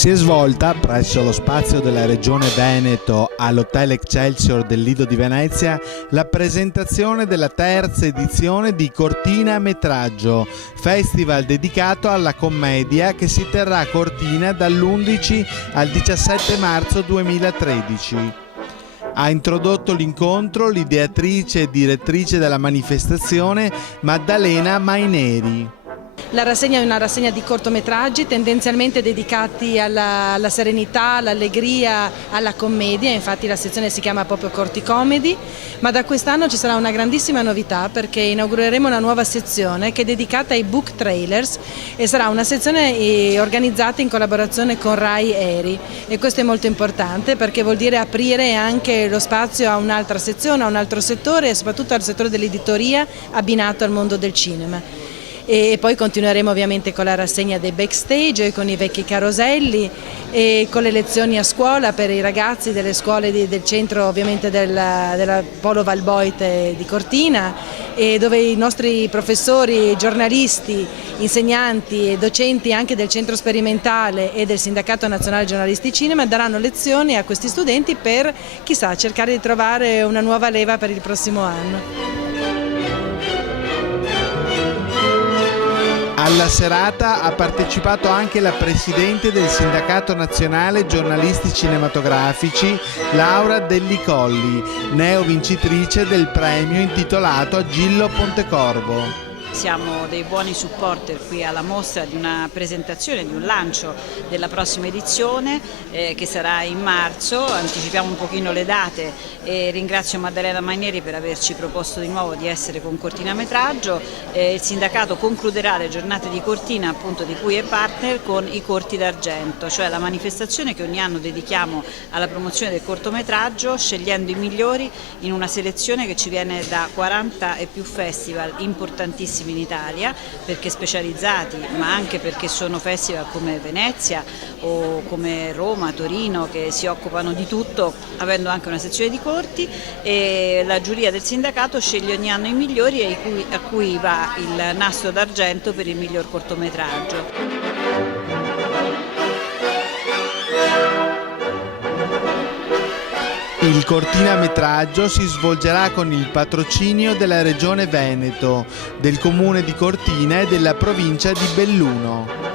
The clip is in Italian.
Si è svolta presso lo spazio della Regione Veneto all'Hotel Excelsior del Lido di Venezia la presentazione della terza edizione di Cortina Metraggio, festival dedicato alla commedia che si terrà a Cortina dall'11 al 17 marzo 2013. Ha introdotto l'incontro l'ideatrice e direttrice della manifestazione Maddalena Maineri. La rassegna è una rassegna di cortometraggi tendenzialmente dedicati alla serenità, all'allegria, alla commedia, infatti la sezione si chiama proprio Corti Comedy, ma da quest'anno ci sarà una grandissima novità perché inaugureremo una nuova sezione che è dedicata ai book trailers e sarà una sezione organizzata in collaborazione con Rai Eri, e questo è molto importante perché vuol dire aprire anche lo spazio a un'altra sezione, a un altro settore e soprattutto al settore dell'editoria abbinato al mondo del cinema. E poi continueremo ovviamente con la rassegna dei backstage, con i vecchi caroselli e con le lezioni a scuola per i ragazzi delle scuole del centro ovviamente della Polo Valboite di Cortina, e dove i nostri professori, giornalisti, insegnanti e docenti anche del centro sperimentale e del Sindacato Nazionale Giornalisti Cinema daranno lezioni a questi studenti per, chissà, cercare di trovare una nuova leva per il prossimo anno. Alla serata ha partecipato anche la presidente del Sindacato Nazionale Giornalisti Cinematografici, Laura Delli Colli, neo vincitrice del premio intitolato a Gillo Pontecorvo. Siamo dei buoni supporter qui alla mostra di una presentazione, di un lancio della prossima edizione che sarà in marzo. Anticipiamo un pochino le date e ringrazio Maddalena Maineri per averci proposto di nuovo di essere con Cortina Metraggio. Il sindacato concluderà le giornate di Cortina, appunto, di cui è partner, con i Corti d'Argento, cioè la manifestazione che ogni anno dedichiamo alla promozione del cortometraggio, scegliendo i migliori in una selezione che ci viene da 40 e più festival importantissimi in Italia, perché specializzati, ma anche perché sono festival come Venezia o come Roma, Torino, che si occupano di tutto, avendo anche una sezione di corti, e la giuria del sindacato sceglie ogni anno i migliori e a cui va il nastro d'argento per il miglior cortometraggio. Il Cortina Metraggio si svolgerà con il patrocinio della Regione Veneto, del Comune di Cortina e della provincia di Belluno.